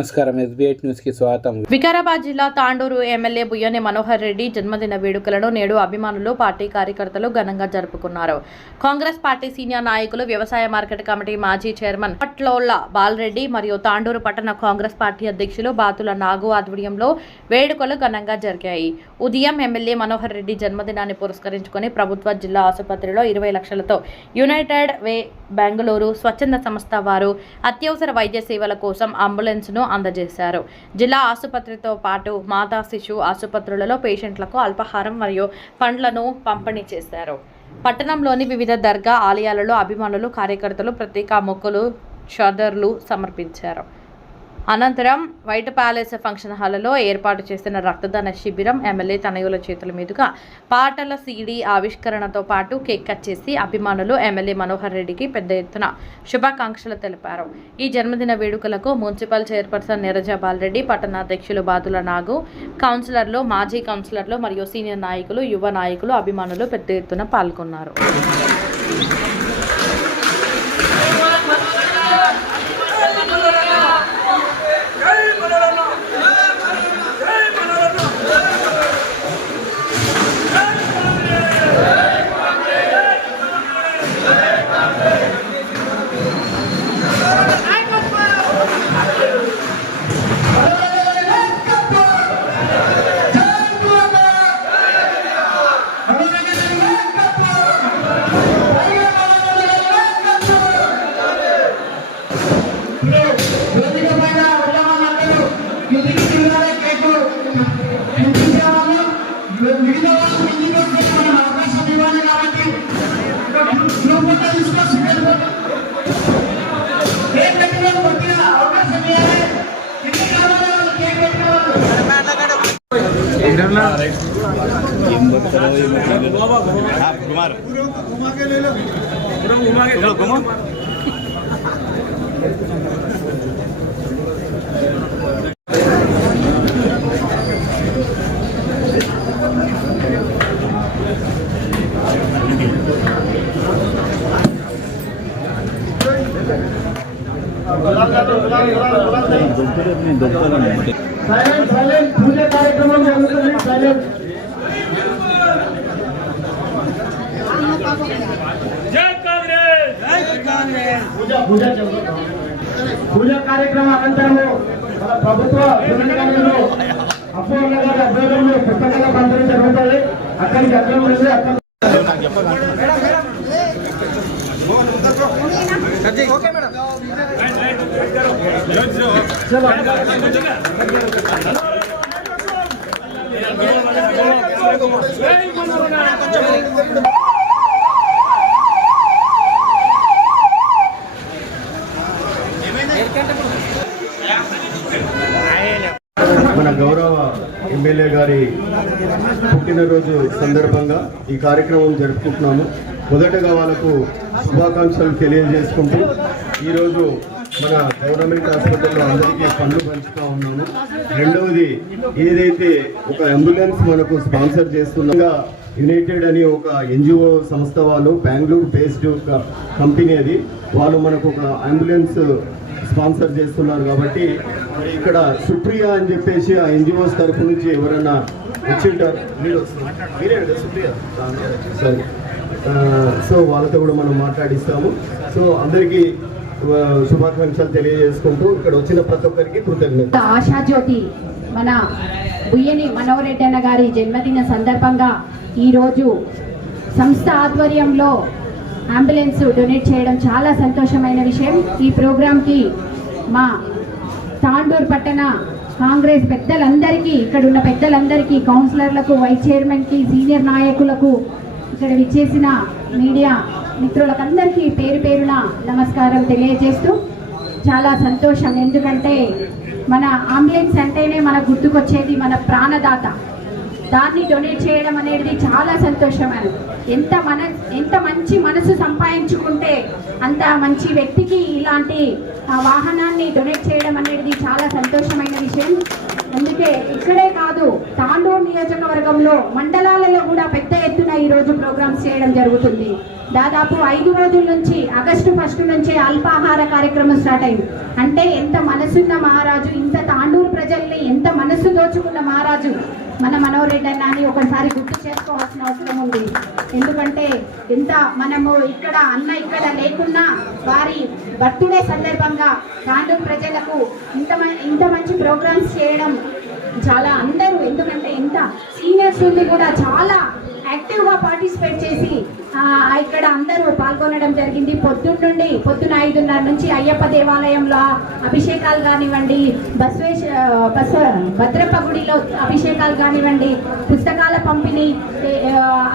నమస్కారం, SB8 news కి స్వాగతం. వికారాబాద్ జిల్లా తాండూరు ఎమ్మెల్యే బుయ్యని మనోహర్ రెడ్డి జన్మదిన వేడుకలను నేడు అభిమానులు, పార్టీ కార్యకర్తలు ఘనంగా జరుపుకున్నారు. కాంగ్రెస్ పార్టీ సీనియర్ నాయకులు, వ్యవసాయ మార్కెట్ కమిటీ మాజీ చైర్మన్ పట్లోళ్ల బాలరెడ్డి మరియు తాండూరు పట్టణ కాంగ్రెస్ పార్టీ అధ్యక్షులు బాతుల నాగు ఆధ్వర్యంలో వేడుకలు ఘనంగా జరిగాయి. ఉదయం ఎమ్మెల్యే మనోహర్ రెడ్డి జన్మదినాన్ని పురస్కరించుకుని ప్రభుత్వ జిల్లా ఆసుపత్రిలో 20 లక్షలతో యునైటెడ్ వే బెంగళూరు స్వచ్ఛంద సంస్థ వారు అత్యవసర వైద్య సేవల కోసం అంబులెన్స్ అందజేశారు. జిల్లా ఆసుపత్రితో పాటు మాతా శిశు ఆసుపత్రులలో పేషెంట్లకు అల్పాహారం మరియు పండ్లను పంపిణీ చేశారు. పట్టణంలోని వివిధ దర్గా ఆలయాలలో అభిమానులు, కార్యకర్తలు ప్రత్యేక మొక్కులు, షదర్లు సమర్పించారు. అనంతరం వైట్ ప్యాలెస్ ఫంక్షన్ హాల్లో ఏర్పాటు చేసిన రక్తదాన శిబిరం ఎమ్మెల్యే తనయుల చేతుల మీదుగా పాటల CD ఆవిష్కరణతో పాటు కేక్ కట్ చేసి అభిమానులు ఎమ్మెల్యే మనోహర్ రెడ్డికి పెద్ద ఎత్తున శుభాకాంక్షలు తెలిపారు. ఈ జన్మదిన వేడుకలకు మున్సిపల్ చైర్పర్సన్ నీరజ బాలరెడ్డి, పట్టణ అధ్యక్షులు బాతుల నాగు, కౌన్సిలర్లు, మాజీ కౌన్సిలర్లు మరియు సీనియర్ నాయకులు, యువ నాయకులు, అభిమానులు పెద్ద ఎత్తున పాల్గొన్నారు. పూజ కార్యక్రమం జరుగుతుంది. పూజ కార్యక్రమం అనంతరము మన ప్రభుత్వ అపోహ గారి ఆధ్వర్యంలో పుస్తకాల పంపిణీ జరుగుతుంది. అక్కడికి అర్థం వెళ్ళి అక్కడ మన గౌరవ ఎమ్మెల్యే గారి పుట్టినరోజు సందర్భంగా ఈ కార్యక్రమం జరుపుకుంటున్నాము. మొదటగా వాళ్ళకు శుభాకాంక్షలు తెలియజేసుకుంటూ ఈరోజు మన గవర్నమెంట్ హాస్పిటల్లో అందరికీ పండ్లు పంచుతూ ఉన్నాము. రెండవది, ఏదైతే ఒక అంబులెన్స్ మనకు స్పాన్సర్ చేస్తున్నా యునైటెడ్ అని ఒక NGO సంస్థ వాళ్ళు, బెంగళూరు బేస్డ్ కంపెనీ అది, వాళ్ళు మనకు ఒక అంబులెన్స్ స్పాన్సర్ చేస్తున్నారు. కాబట్టి మరి ఇక్కడ సుప్రియ అని చెప్పేసి ఆ NGOs తరఫు నుంచి ఎవరైనా వచ్చింటారు, మీరే సుప్రియ సరే. సో వాళ్ళతో కూడా మనం మాట్లాడిస్తాము. సో అందరికీ శుభాకాంక్షలు తెలియజేసుకుంటూ ఇక్కడ వచ్చిన ప్రతి ఒక్కరికి కృతజ్ఞత. ఆశాజ్యోతి మన బుయ్యని మనోహర్ రెడ్డి అన్న గారి జన్మదిన సందర్భంగా ఈరోజు సంస్థ ఆధ్వర్యంలో అంబులెన్స్ డొనేట్ చేయడం చాలా సంతోషమైన విషయం. ఈ ప్రోగ్రాంకి మా తాండూరు పట్టణ కాంగ్రెస్ పెద్దలందరికీ, ఇక్కడ ఉన్న పెద్దలందరికీ, కౌన్సిలర్లకు, వైస్ చైర్మన్కి, సీనియర్ నాయకులకు, ఇక్కడ విచ్చేసిన మీడియా మిత్రులకందరికీ పేరు పేరున నమస్కారం తెలియజేస్తూ చాలా సంతోషం. ఎందుకంటే మన అంబులెన్స్ అంటేనే మనకు గుర్తుకొచ్చేది మన ప్రాణదాత. దాన్ని డొనేట్ చేయడం అనేది చాలా సంతోషమైన. ఎంత మంచి మనసు సంపాదించుకుంటే అంత మంచి వ్యక్తికి ఇలాంటి వాహనాన్ని డొనేట్ చేయడం అనేది చాలా సంతోషమైన విషయం. అందుకే ఇక్కడే కాదు, తాండూరు నియోజకవర్గంలో మండలాలలో కూడా పెద్ద ఎత్తున ఈరోజు ప్రోగ్రామ్స్ చేయడం జరుగుతుంది. దాదాపు 5 రోజుల నుంచి ఆగస్టు 1 నుంచే అల్పాహార కార్యక్రమం స్టార్ట్ అయింది. అంటే ఎంత మనసున్న మహారాజు, ఇంత తాండూరు ప్రజల్ని ఎంత మనసు దోచుకున్న మహారాజు మన మనోహర్ రెడ్డి అన్న అని ఒకసారి గుర్తు చేసుకోవాల్సిన అవసరం ఉంది. ఎందుకంటే ఎంత మనము ఇక్కడ ఇక్కడ లేకున్నా వారి బర్త్డే సందర్భంగా తాండూరు ప్రజలకు ఇంత మంచి ప్రోగ్రామ్స్ చేయడం చాలా అందరూ, ఎందుకంటే ఇంత సీనియర్స్ ఉంది కూడా చాలా యాక్టివ్గా పార్టిసిపేట్ చేసి ఇక్కడ అందరూ పాల్గొనడం జరిగింది. పొద్దున్న 5:30 నుంచి అయ్యప్ప దేవాలయంలో అభిషేకాలు కానివ్వండి, భద్రప్ప గుడిలో అభిషేకాలు కానివ్వండి, పుస్తకాల పంపిణీ,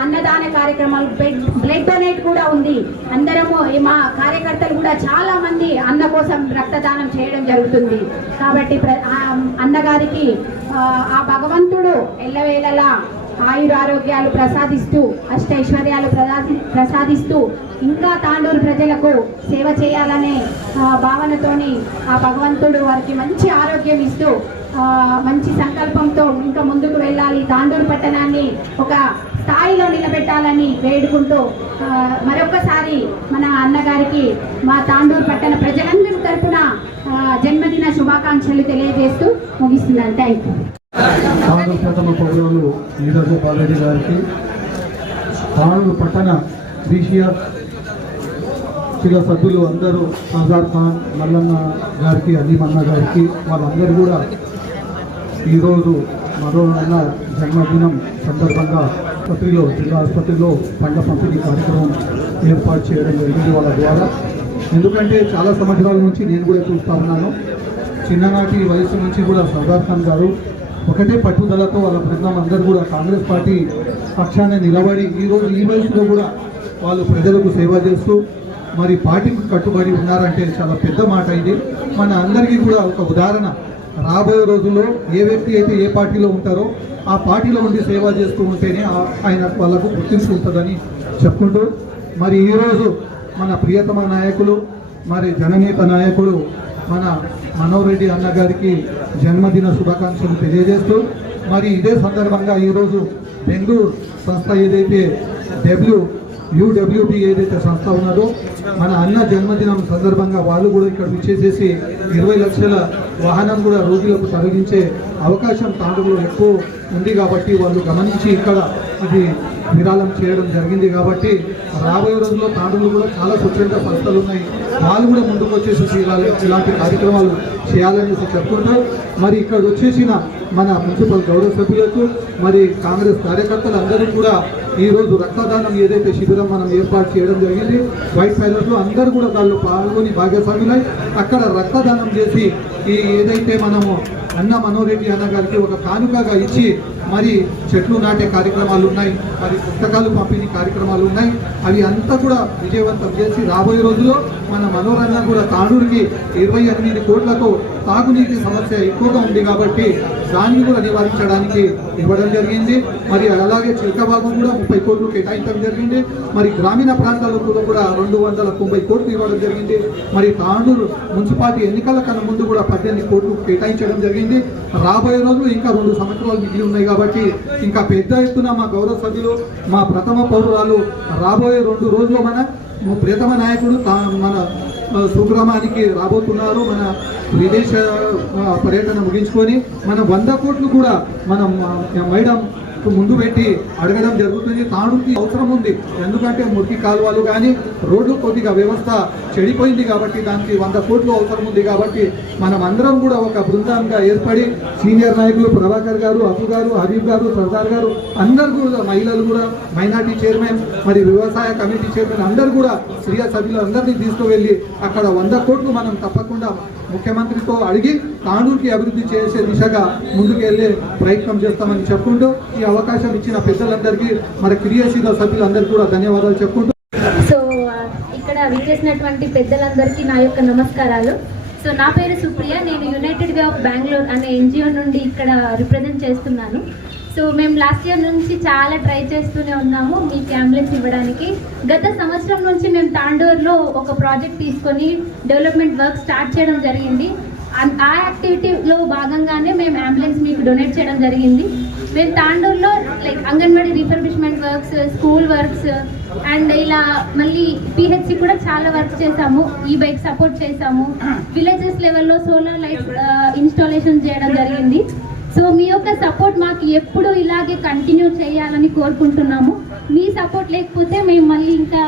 అన్నదాన కార్యక్రమాలు, బ్లడ్ డొనేట్ కూడా ఉంది. అందరము మా కార్యకర్తలు కూడా చాలా మంది అన్న కోసం రక్తదానం చేయడం జరుగుతుంది. కాబట్టి అన్నగారికి ఆ భగవంతుడు ఎల్లవేళలా ఆయురారోగ్యాలు ప్రసాదిస్తూ, అష్టైశ్వర్యాలు ప్రసాదిస్తూ ఇంకా తాండూరు ప్రజలకు సేవ చేయాలనే భావనతోని ఆ భగవంతుడు వారికి మంచి ఆరోగ్యం ఇస్తూ మంచి సంకల్పంతో ఇంకా ముందుకు వెళ్ళాలి, తాండూరు పట్టణాన్ని ఒక స్థాయిలో నిలబెట్టాలని వేడుకుంటూ మరొకసారి మన అన్నగారికి మా తాండూరు పట్టణ ప్రజలందరి తరఫున జన్మదిన శుభాకాంక్షలు తెలియజేస్తూ ముగిస్తున్నాను. Thank you. తాండూరు ప్రథమ పౌరులు ఈరోజు బాలరెడ్డి గారికి, తాండూరు పట్టణ బీసీఆర్ జిల్లా సభ్యులు అందరూ, ఆజాద్ ఖాన్, మల్లన్న గారికి, అలీమన్న గారికి, వాళ్ళందరూ కూడా ఈరోజు మరో అన్న జన్మదినం సందర్భంగా జిల్లా ఆసుపత్రిలో పండ్ల పంపిణీ కార్యక్రమం ఏర్పాటు చేయడం జరిగింది వాళ్ళ ద్వారా. ఎందుకంటే చాలా సంవత్సరాల నుంచి నేను కూడా చూస్తూ ఉన్నాను, చిన్ననాటి వయసు నుంచి కూడా సర్దార్ ఖాన్ గారు ఒకటే పట్టుదలతో వాళ్ళ బృందం అందరూ కూడా కాంగ్రెస్ పార్టీ పక్షాన్ని నిలబడి ఈరోజు ఈ వయసులో కూడా వాళ్ళు ప్రజలకు సేవ చేస్తూ మరి పార్టీకి కట్టుబడి ఉన్నారంటే చాలా పెద్ద మాట. ఇది మన అందరికీ కూడా ఒక ఉదాహరణ. రాబోయే రోజుల్లో ఏ వ్యక్తి అయితే ఏ పార్టీలో ఉంటారో ఆ పార్టీలో ఉండి సేవ చేస్తూ ఉంటేనే ఆయన వాళ్ళకు గుర్తింపు ఉంటుందని చెప్పుకుంటూ, మరి ఈరోజు మన ప్రియతమ నాయకులు, మరి జననేత నాయకుడు మన మనోహర్ రెడ్డి అన్న గారికి జన్మదిన శుభాకాంక్షలు తెలియజేస్తూ, మరి ఇదే సందర్భంగా ఈరోజు బెంగళూరు సంస్థ ఏదైతే UWB ఏదైతే సంస్థ ఉన్నదో మన అన్న జన్మదినం సందర్భంగా వాళ్ళు కూడా ఇక్కడ విచ్చేసేసి 20 లక్షల వాహనం కూడా రోగులకు తొలగించే అవకాశం తాండూరులో ఎక్కువ ఉంది కాబట్టి వాళ్ళు గమనించి ఇక్కడ ఇది విరాళం చేయడం జరిగింది. కాబట్టి రాబోయే రోజుల్లో తాండూరులో కూడా చాలా స్వచ్ఛంద సంస్థలు ఉన్నాయి, వాళ్ళు కూడా ముందుకు వచ్చేసి ఇలాంటి కార్యక్రమాలు చేయాలనేసి చెప్పుకుంటూ, మరి ఇక్కడ వచ్చేసిన మన మున్సిపల్ గౌరవ సభ్యులకు, మరి కాంగ్రెస్ కార్యకర్తలు అందరూ కూడా ఈరోజు రక్తదానం ఏదైతే శిబిరం మనం ఏర్పాటు చేయడం జరిగింది వైట్ ప్యాలెస్లో, అందరూ కూడా దానిలో పాల్గొని భాగస్వాములై అక్కడ రక్తదానం చేసి ఈ ఏదైతే మనము అన్న మనోహర్ రెడ్డి అన్న గారికి ఒక కానుకగా ఇచ్చి మరి చెట్లు నాటే కార్యక్రమాలు ఉన్నాయి, మరి పుస్తకాలు పంపిణీ కార్యక్రమాలు ఉన్నాయి, అవి అంతా కూడా విజయవంతం చేసి రాబోయే రోజుల్లో మన మనోహర్ అన్న కూడా తాండూరుకి 28 కోట్లతో తాగునీటి సమస్య ఎక్కువగా ఉంది కాబట్టి దాన్ని కూడా నివారించడానికి ఇవ్వడం జరిగింది. మరి అలాగే చిలకబాబు కూడా 30 కోట్లు కేటాయించడం జరిగింది. మరి గ్రామీణ ప్రాంతాలకు కూడా 290 కోట్లు ఇవ్వడం జరిగింది. మరి తాండూరు మున్సిపాలిటీ ఎన్నికల కన్నా ముందు కూడా 18 కోట్లు కేటాయించడం జరిగింది. రాబోయే రోజులు ఇంకా 2 సంవత్సరాలు మిగిలి ఉన్నాయి కాబట్టి ఇంకా పెద్ద ఎత్తున మా గౌరవ సభ్యులు, మా ప్రథమ పౌరురాలు రాబోయే 2 రోజుల్లో మన ప్రియతమ నాయకుడు మన సుగ్రామానికి రాబోతున్నారు. మన విదేశ పర్యటన ముగించుకొని మన 100 కోట్లు కూడా మనం మేడం ముందు పెట్టి అడగడం జరుగుతుంది. తాండూరుకి అవసరం ఉంది, ఎందుకంటే మురికి కాలువలు కానీ రోడ్లు కొద్దిగా వ్యవస్థ చెడిపోయింది కాబట్టి దానికి 100 కోట్లు అవసరం ఉంది. కాబట్టి మనం అందరం కూడా ఒక బృందంగా ఏర్పడి సీనియర్ నాయకులు ప్రభాకర్ గారు, అప్పు గారు, హబీబ్ గారు, సర్దార్ గారు అందరూ కూడా, మహిళలు కూడా, మైనార్టీ చైర్మన్, మరి వ్యవసాయ కమిటీ చైర్మన్ అందరూ కూడా స్త్రీయ సభ్యులు అందరినీ తీసుకువెళ్ళి అక్కడ 100 కోట్లు మనం తప్పకుండా ముఖ్యమంత్రితో అడిగి తాండూరుకి అభివృద్ధి చేసే దిశగా ముందుకెళ్లే ప్రయత్నం చేస్తామని చెప్పుకుంటూ ఈ అవకాశం ఇచ్చిన పెద్దలందరికీ, మరి క్రియాశీల సభ్యులందరికీ కూడా ధన్యవాదాలు చెప్పుకుంటూ. సో ఇక్కడ విచ్చేసినటువంటి పెద్దలందరికీ నా యొక్క నమస్కారాలు. సో నా పేరు సుప్రియ, నేను యునైటెడ్ వే ఆఫ్ బెంగళూరు అనే NGO నుండి ఇక్కడ రిప్రజెంట్ చేస్తున్నాను. సో మేము లాస్ట్ ఇయర్ నుంచి చాలా ట్రై చేస్తూనే ఉన్నాము మీకు అంబులెన్స్ ఇవ్వడానికి. గత సంవత్సరం నుంచి మేము తాండూరులో ఒక ప్రాజెక్ట్ తీసుకొని డెవలప్మెంట్ వర్క్ స్టార్ట్ చేయడం జరిగింది. ఆ యాక్టివిటీలో భాగంగానే మేము అంబులెన్స్ మీకు డొనేట్ చేయడం జరిగింది. మేము తాండూరులో like anganwadi refurbishment works, school works and ఇలా మళ్ళీ పిహెచ్సి కూడా చాలా వర్క్స్ చేసాము. ఈ బైక్ సపోర్ట్ చేసాము. విలేజెస్ లెవెల్లో సోలార్ లైట్స్ ఇన్స్టాలేషన్ చేయడం జరిగింది. సో మీ యొక్క సపోర్ట్ మాకు ఎప్పుడు ఇలాగే కంటిన్యూ చేయాలని కోరుకుంటున్నాము. మీ సపోర్ట్ లేకపోతే మేము మళ్ళీ ఇంకా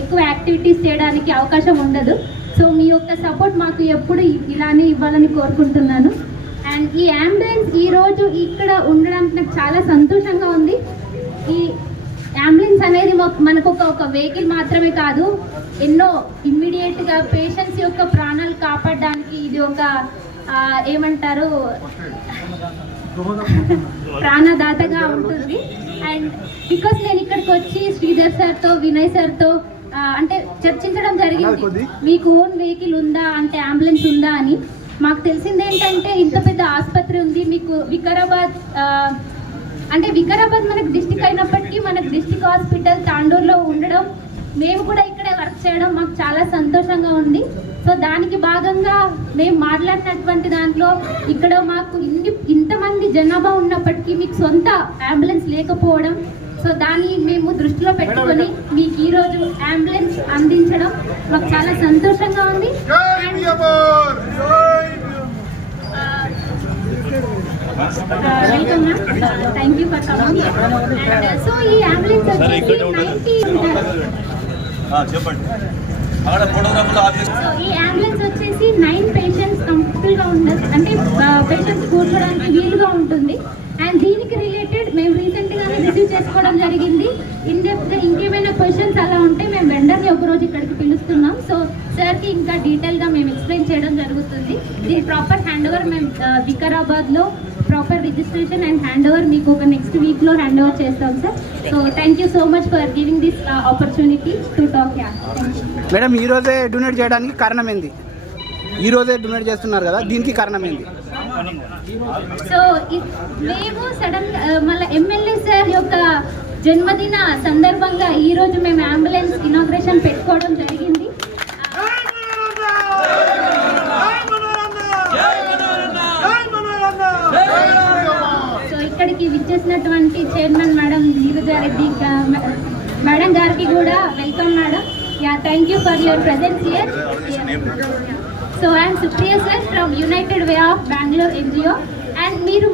ఎక్కువ యాక్టివిటీస్ చేయడానికి అవకాశం ఉండదు. సో మీ యొక్క సపోర్ట్ మాకు ఎప్పుడు ఇలానే ఇవ్వాలని కోరుకుంటున్నాను. అండ్ ఈ అంబులెన్స్ ఈరోజు ఇక్కడ ఉండడానికి నాకు చాలా సంతోషంగా ఉంది. ఈ అంబులెన్స్ అనేది మనకు ఒక వెహికల్ మాత్రమే కాదు, ఎన్నో ఇమ్మీడియట్గా పేషెంట్స్ యొక్క ప్రాణాలు కాపాడడానికి ఇది ఒక ఏమంటారు ప్రాణదాతగా ఉంటుంది. అండ్ బికాస్ నేను ఇక్కడికి వచ్చి శ్రీధర్ సార్తో, వినయ్ సార్తో అంటే చర్చించడం జరిగింది, మీకు ఓన్ వెహికల్ ఉందా అంటే అంబులెన్స్ ఉందా అని. మాకు తెలిసింది ఏంటంటే ఇంత పెద్ద ఆసుపత్రి ఉంది మీకు వికారాబాద్, అంటే వికారాబాద్ మనకు డిస్టిక్ అయినప్పటికీ మనకు డిస్టిక్ హాస్పిటల్ తాండూరులో ఉండడం, మేము కూడా ఇక్కడే వర్క్ చేయడం మాకు చాలా సంతోషంగా ఉంది. సో దానికి భాగంగా మేము మాట్లాడినటువంటి దాంట్లో ఇక్కడ మాకు ఇంతమంది జనాభా ఉన్నప్పటికీ మీకు సొంత అంబులెన్స్ లేకపోవడం, సో దాన్ని మేము దృష్టిలో పెట్టుకొని మీకు ఈరోజు అంబులెన్స్ అందించడం మాకు చాలా సంతోషంగా ఉంది. Welcome ma'am, thank you for coming. And so ఈ అంబులెన్స్ వచ్చేసి 90 సో ఈ అంబులెన్స్ వచ్చేసి 9 పేషెంట్స్ కంఫర్టబుల్గా ఉండదు, అంటే పేషెంట్స్ కూర్చోడానికి వీలుగా ఉంటుంది. అండ్ దీనికి రిలేటెడ్ మేము రీసెంట్గానే రిసీవ్ చేసుకోవడం జరిగింది. ఇంకేమైనా క్వశ్చన్స్ అలా ఉంటే మేము వెండర్ని ఒకరోజు ఇక్కడికి పిలుస్తున్నాం. సో సార్కి ఇంకా డీటెయిల్గా మేము ఎక్స్ప్లెయిన్ చేయడం జరుగుతుంది. దీని ప్రాపర్ హ్యాండ్ ఓవర్ మేము వికారాబాద్లో proper registration and hand over మీకు ఒక నెక్స్ట్ వీక్లో హ్యాండ్ ఓవర్ చేస్తాం sir. So thank you so much for giving this opportunity to talk. Madam, ఈరోజే డొనేట్ చేయడానికి కారణం ఏంది? ఈరోజే డొనేట్ చేస్తున్నారు కదా, దీనికి కారణం ఏంది? సో మేము సడన్ మళ్ళీ ఎమ్మెల్యే సార్ యొక్క జన్మదిన సందర్భంగా ఈరోజు మేము అంబులెన్స్ ఇనాగ్రేషన్ పెట్టుకోవడం జరిగింది. సో ఇక్కడికి విచ్చేసినటువంటి చైర్మన్ మేడం నీరజారెడ్డి మేడం గారికి కూడా welcome madam. Thank you for your presence here. So I'm Supriya sir from United way of Bengaluru NGO. And మీరు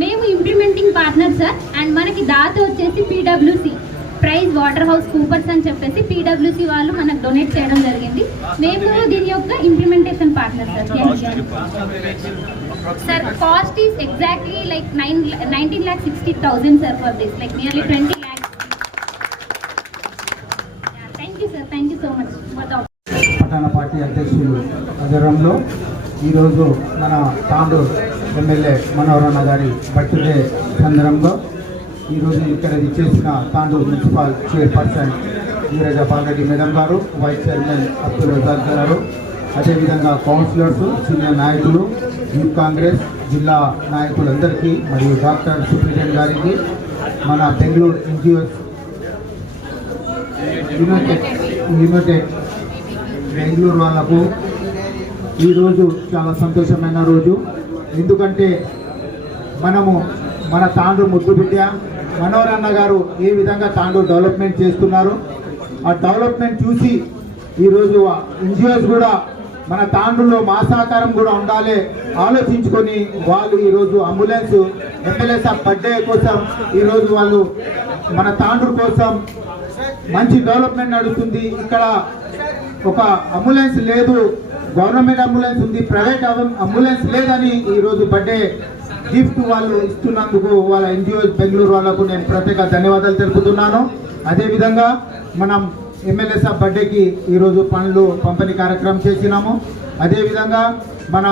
మేము ఇంప్లిమెంటింగ్ పార్ట్నర్ సార్. అండ్ మనకి దాత వచ్చేసి PWC Price Waterhouse Coopers అని చెప్పేసి PWC వాళ్ళు మనకు డొనేట్ చేయడం జరిగింది. మేము దీని యొక్క implementation partner sir. Sir cost is exactly like 19,60,000 sir for this, like nearly 20 lakhs. Thank you sir, thank you so much for the పట్టణ పార్టీ అధ్యక్షులు ఆధ్వర్యంలో ఈరోజు మన తాండూరు ఎమ్మెల్యే మనోహరన్న గారి బర్త్డే సందర్భంగా ఈరోజు ఇక్కడ ఇచ్చేసిన Tandur municipal chairperson Neeraja Pal Reddy madam గారు, వైస్ చైర్మన్ అబ్దుల్ రజాక్ గారు, అదేవిధంగా కౌన్సిలర్స్, సీనియర్ నాయకులు, యూత్ కాంగ్రెస్ జిల్లా నాయకులందరికీ మరియు డాక్టర్ సుప్రీజన్ గారికి, మన బెంగళూరు NGOs యునైటెడ్ బెంగళూరు వాళ్ళకు ఈరోజు చాలా సంతోషమైన రోజు. ఎందుకంటే మనము మన తాండూరు ముద్దుబిడ్డ మనోహరన్న గారు ఏ విధంగా తాండూరు డెవలప్మెంట్ చేస్తున్నారు, ఆ డెవలప్మెంట్ చూసి ఈరోజు NGOs కూడా మన తాండూరులో మా సహకారం కూడా ఉండాలి ఆలోచించుకొని వాళ్ళు ఈరోజు అంబులెన్స్ ఎమ్మెల్యే సాబ్ బర్త్డే కోసం ఈరోజు వాళ్ళు మన తాండూరు కోసం మంచి డెవలప్మెంట్ నడుస్తుంది. ఇక్కడ ఒక అంబులెన్స్ లేదు, గవర్నమెంట్ అంబులెన్స్ ఉంది, ప్రైవేట్ అంబులెన్స్ లేదని ఈరోజు బర్త్డే గిఫ్ట్ వాళ్ళు ఇస్తున్నందుకు వాళ్ళ NGOs బెంగళూరు వాళ్ళకు నేను ప్రత్యేక ధన్యవాదాలు తెలుపుతున్నాను. అదేవిధంగా మనం ఎమ్మెల్యే సాబ్ బర్త్డేకి ఈరోజు పండ్లు పంపిణీ కార్యక్రమం చేసినాము. అదేవిధంగా మన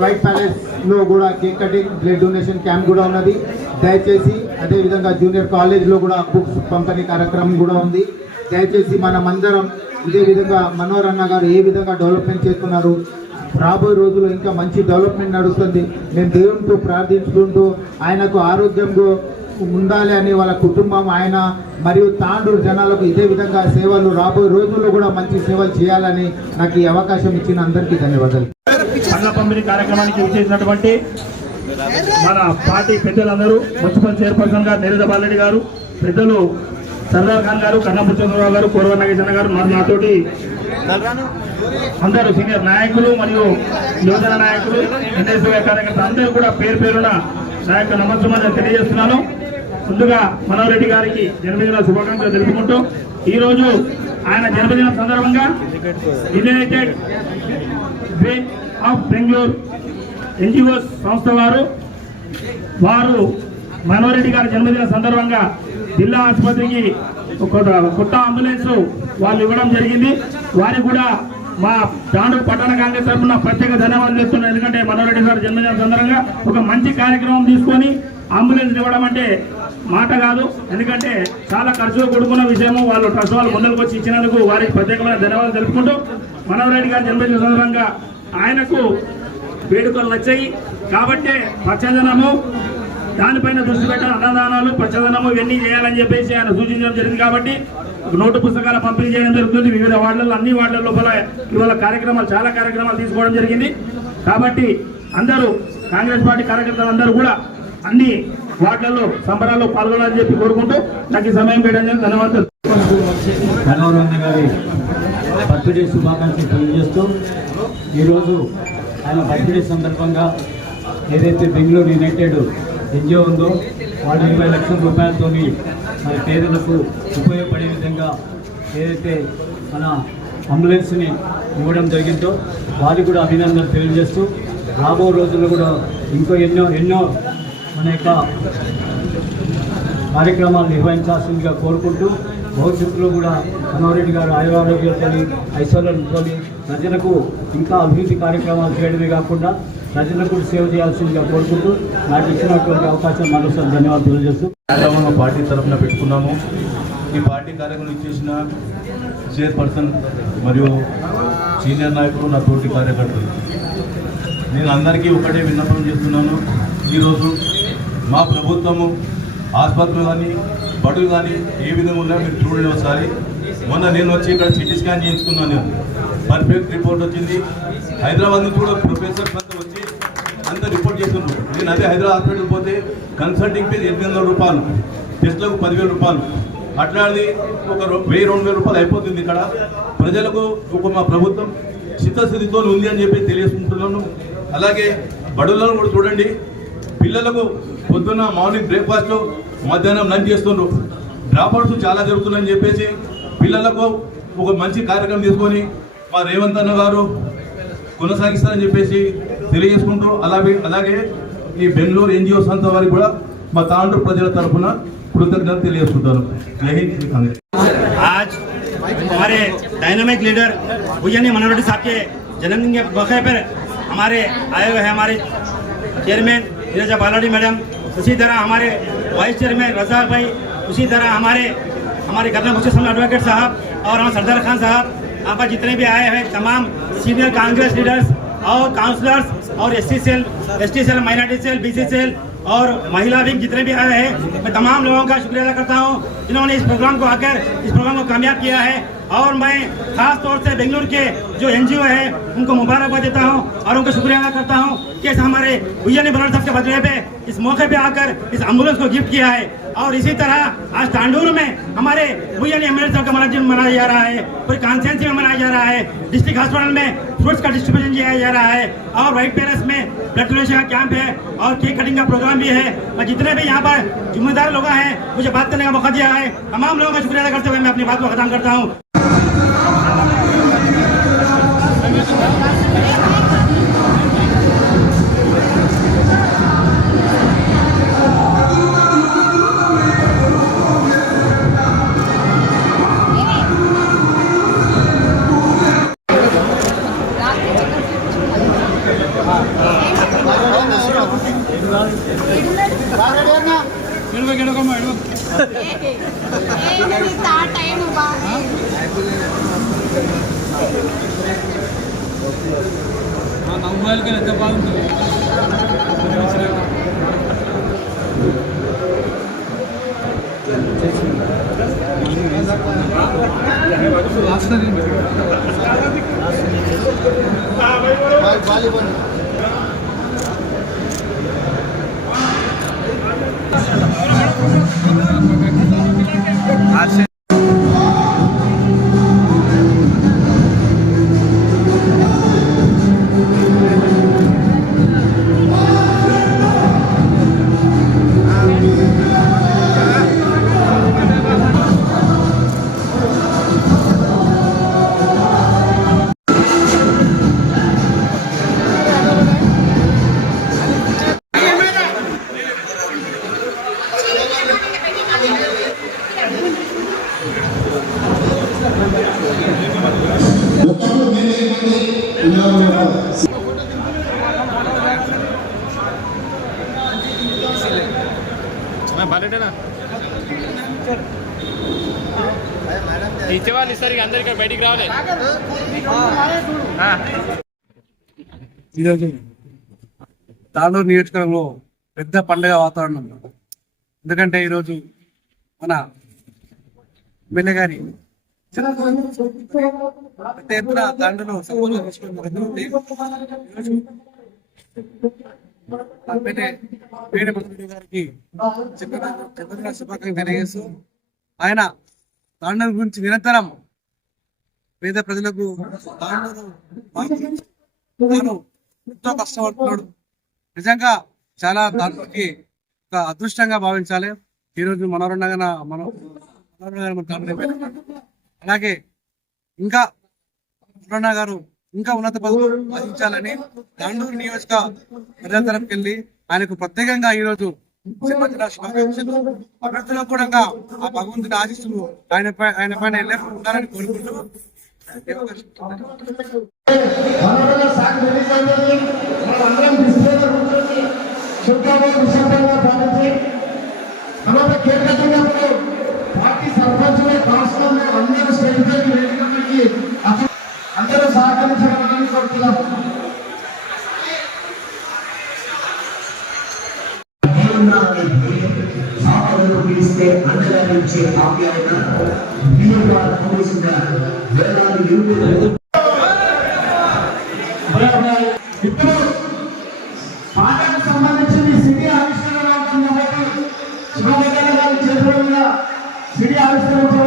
వైట్ ప్యాలెస్లో కూడా cake cutting, blood donation camp కూడా ఉన్నది. దయచేసి అదేవిధంగా జూనియర్ కాలేజ్లో కూడా బుక్స్ పంపిణీ కార్యక్రమం కూడా ఉంది. దయచేసి మనమందరం ఇదే విధంగా మనోహరన్న గారు ఏ విధంగా డెవలప్మెంట్ చేస్తున్నారు, రాబోయే రోజుల్లో ఇంకా మంచి డెవలప్మెంట్ నడుస్తుంది. మేము దేవునితో ప్రార్థించుకుంటూ ఆయనకు ఆరోగ్యంగా ఉండాలి అని వాళ్ళ కుటుంబం ఆయన మరియు తాండూరు జనాలకు ఇదే విధంగా సేవలు రాబోయే రోజుల్లో కూడా మంచి సేవలు చేయాలని నాకు ఈ అవకాశం ఇచ్చిన అందరికీ ధన్యవాదాలు. అన్న పంపిణీ కార్యక్రమానికి విచ్చేసినటువంటి మన పార్టీ పెద్దలందరూ, మున్సిపల్ చైర్పర్సన్ గారు నిరుద బాలరెడ్డి గారు, పెద్దలు సర్దార్ ఖాన్ గారు, కన్నపుచ్చంద్రరావు గారు, కోరవ నాగేశ్వర గారు, నాతోటి అందరూ సీనియర్ నాయకులు మరియు యువజన నాయకులు, ఎన్ఎస్ఓ కార్యకర్తలు అందరూ కూడా పేరు పేరున నా యొక్క నమస్కారం తెలియజేస్తున్నాను. ముందుగా మనోహర్ రెడ్డి గారికి జన్మదిన శుభాకాంక్షలు తెలుపుకుంటూ ఈరోజు ఆయన జన్మదినం సందర్భంగా United way of Bengaluru NGOs సంస్థ వారు మనోహర్ రెడ్డి గారి జన్మదిన సందర్భంగా జిల్లా ఆసుపత్రికి కొత్త అంబులెన్స్ వాళ్ళు ఇవ్వడం జరిగింది. వారికి కూడా మా తాండూరు పట్టణ కాంగ్రెస్ తరఫున ప్రత్యేక ధన్యవాదాలు చేస్తున్నాను. ఎందుకంటే మనోహర్ రెడ్డి గారి జన్మదిన సందర్భంగా ఒక మంచి కార్యక్రమం తీసుకొని అంబులెన్స్ ఇవ్వడం అంటే మాట కాదు. ఎందుకంటే చాలా ఖర్చుగా కూడుకున్న విషయము. వాళ్ళు ట్రస్ట్ వాళ్ళు ముందరకు వచ్చి ఇచ్చినందుకు వారికి ప్రత్యేకమైన ధన్యవాదాలు తెలుపుకుంటూ మనోహర్ రెడ్డి గారి జన్మదిన సందర్భంగా ఆయనకు వేడుకలు వచ్చాయి కాబట్టి పచ్చదనము దానిపైన దృష్టి పెట్టాలి. అన్నదానాలు, పచ్చదనము ఇవన్నీ చేయాలని చెప్పేసి ఆయన సూచించడం జరిగింది. కాబట్టి నోటు పుస్తకాల పంపిణీ చేయడం జరుగుతుంది. వివిధ వార్డులలో, అన్ని వార్డుల లోపల ఇవాళ కార్యక్రమాలు, చాలా కార్యక్రమాలు తీసుకోవడం జరిగింది. కాబట్టి అందరూ కాంగ్రెస్ పార్టీ కార్యకర్తలు అందరూ కూడా అన్ని వార్డులలో సంబరాల్లో పాల్గొనాలని చెప్పి కోరుకుంటూ నాకు ఈ సమయం పెట్టడం ధన్యవాదాలు. మనోహర్ గారి బర్త్డే శుభాకాంక్షలు తెలియజేస్తూ ఈరోజు ఆయన బర్త్డే సందర్భంగా ఏదైతే బెంగళూరు యునైటెడ్ ఎన్జిఓ ఉందో వాళ్ళు 20 లక్షల రూపాయలతో మన పేదలకు ఉపయోగపడే విధంగా ఏదైతే మన అంబులెన్స్ని ఇవ్వడం జరిగిందో వారికి కూడా అభినందనలు తెలియజేస్తూ రాబో రోజుల్లో కూడా ఇంకో ఎన్నో మన యొక్క కార్యక్రమాలు నిర్వహించాల్సిందిగా కోరుకుంటూ భవిష్యత్తులో కూడా మనోహర్ రెడ్డి గారు ఆయురారోగ్యాలతో ఐశ్వర్యంతో ప్రజలకు ఇంకా అభివృద్ధి కార్యక్రమాలు చేయడమే కాకుండా ప్రజలకు కూడా సేవ చేయాల్సిందిగా కోరుకుంటూ నాకు ఇచ్చినటువంటి అవకాశం మరోసారి ధన్యవాదాలు తెలియజేస్తూ కార్యక్రమం పార్టీ తరఫున పెట్టుకున్నాము. ఈ పార్టీ కార్యక్రమం ఇచ్చేసిన చైర్పర్సన్ మరియు సీనియర్ నాయకులు, నా తోటి కార్యకర్తలు, నేను అందరికీ ఒకటే విన్నపం చేస్తున్నాను. ఈరోజు మా ప్రభుత్వము ఆసుపత్రులు కానీ బడులు కానీ ఏ విధంగా ఉన్నా మీరు చూడండి ఒకసారి. మొన్న నేను వచ్చి ఇక్కడ సిటీ స్కాన్ చేయించుకున్నాను. నేను పర్ఫెక్ట్ రిపోర్ట్ వచ్చింది. హైదరాబాద్ నుంచి కూడా ప్రొఫెసర్స్ అంతా వచ్చి అంత రిపోర్ట్ చేస్తున్నారు. నేను అదే హైదరాబాద్ హాస్పిటల్ పోతే కన్సల్టింగ్ ఫీజు 800 రూపాయలు, టెస్ట్లకు 10,000 రూపాయలు, అట్లాంటిది ఒక 1,000-2,000 రూపాయలు అయిపోతుంది. ఇక్కడ ప్రజలకు ఒక మా ప్రభుత్వం చిత్తశుద్ధితో ఉంది అని చెప్పి తెలియజేసుకుంటున్నాను. అలాగే బడులను కూడా చూడండి, పిల్లలకు పొద్దున్న మార్నింగ్ బ్రేక్ఫాస్ట్లో, మధ్యాహ్నం లంచ్ చేస్తున్నారు. డ్రాప్అవుట్స్ చాలా జరుగుతున్నాయని చెప్పేసి పిల్లలకు ఒక మంచి కార్యక్రమం తీసుకొని మా రేవంత్ అన్న గారు కొనసాగిస్తారని చెప్పేసి తెలియజేసుకుంటూ అలాగే ఈ బెంగళూరు ఎన్జిఓ సంస్థ వారికి కూడా మా తాండూరు ప్రజల తరఫున కృతజ్ఞత తెలియజేసుకుంటాను. జై హింద్ కాంగ్రెస్. आज हमारे डायनामिक लीडर भुजनी मनोहर रेड्डी साहब के जन्मदिन के मौके पर हमारे आए हुए हैं हमारे चेयरमैन नीरजा बालाडी मैडम, उसी तरह हमारे वाइस चेयरमैन रजाक भाई, उसी तरह हमारे कर्नल मुख्य एडवोकेट साहब और हमारे सरदार खान साहब, यहाँ पर जितने भी आए हैं तमाम सीनियर कांग्रेस लीडर्स और काउंसलर्स और ST cell, minority cell, BC cell और महिला भी जितने भी आए हैं, मैं तमाम लोगों का शुक्रिया अदा करता हूँ जिन्होंने इस प्रोग्राम को आकर इस प्रोग्राम को कामयाब किया है। और मैं खास तौर से बेंगलुरु के जो एनजीओ है उनको मुबारकबाद देता हूँ और उनको शुक्रिया अदा करता हूँ कि हमारे भुजनी मनोहर साहब के बर्थडे पे इस मौके पे आकर इस एम्बुलेंस को गिफ्ट किया है। और इसी तरह आज तांडूर में हमारे भुजनी एमएलए साहब का मनाया जा रहा है, पूरी कॉन्स्टिट्यूंसी में मनाया जा रहा है। डिस्ट्रिक्ट हॉस्पिटल में फ्रूट्स का डिस्ट्रीब्यूशन किया जा रहा है और व्हाइट पेरेंट्स में ब्लड डोनेशन का कैंप है और केक कटिंग का प्रोग्राम भी है। मैं जितने भी यहाँ पर जिम्मेदार लोग हैं मुझे बात करने का मौका दिया है, तमाम लोगों का शुक्रिया अदा करते हुए मैं अपनी बात को खत्म करता हूँ। టైం దుబాయ్లో కానీ ఎంత బాగుంటుంది. ఇచ్చేవాళ్ళు ఇస్తారు, అందరికీ బయటికి రావాలి. ఈరోజు తాండూరు నియోజకవర్గంలో పెద్ద పండుగ వాతావరణం. ఎందుకంటే ఈరోజు మన ఎమ్మెల్యే గారి పెద్ద ఎత్తున తాండూరులో సభలో గారికి జన్మదిన శుభాకాంక్షలు తెలియజేస్తూ ఆయన తాండూరు గురించి నిరంతరం పేద ప్రజలకు తాను ఎంతో కష్టపడుతున్నాడు. నిజంగా చాలా తాండూరుకి ఒక అదృష్టంగా భావించాలి. ఈరోజు మనోరంగా అలాగే ఇంకా మనోరణ గారు ఇంకా ఉన్నత పదవులు సాధించాలని తాండూరు నియోజక ప్రజల తరపుకి వెళ్ళి ఆయనకు ప్రత్యేకంగా ఈరోజు శుభాకాంక్షలు. అభ్యర్థులు కూడా ఆ భగవంతుడి ఆశీస్సులు ఆయన పైన ఎల్లప్పుడూ ఉండాలని కోరుకుంటూ అందరూ సహకరించాలని కోరుతున్నాం. పిలిస్తే అందరించే ఆప్యాయత ఇప్పుడు పాటకు సంబంధించి సిటీ ఆవిష్కరణ అవుతుంది కాబట్టి శుభాకాంక్షలు గారి చేతుల సిటీ ఆవిష్కరణ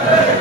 Hey!